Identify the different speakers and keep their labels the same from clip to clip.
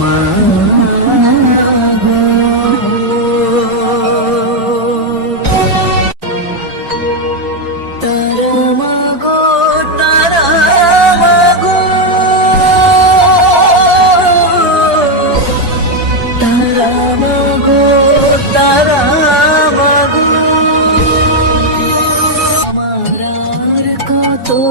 Speaker 1: মা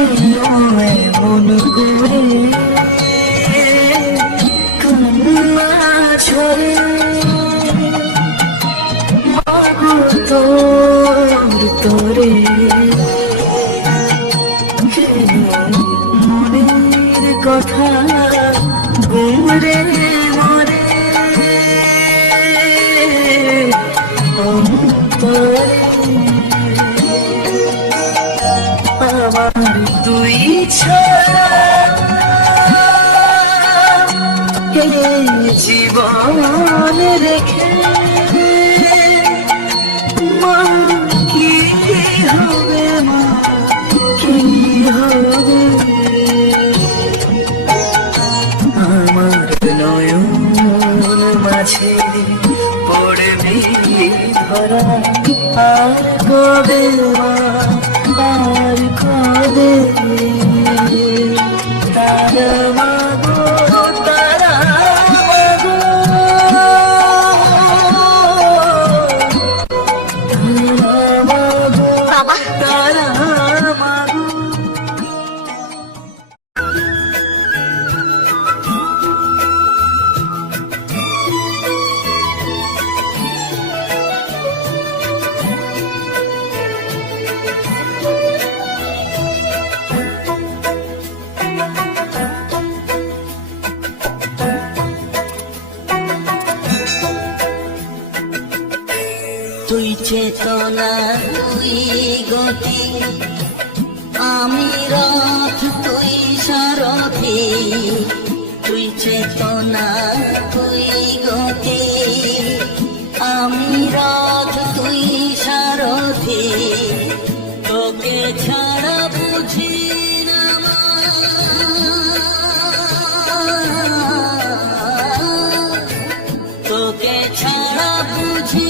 Speaker 1: কেন করে ছড়ে তোরে মনের কথা ঘুরে তুই ছাড়া রেখে কি হবে মা কি আমার পড়বি ধরা আর কবে
Speaker 2: তুই চেতনা, তুই গতি। আমি রথ, তুই সারথি। তুই চেতনা, তুই গতি। আমি রথ, তুই সারথি। তোকে ছাড়া বুঝি তোকে ছাড়া বুঝি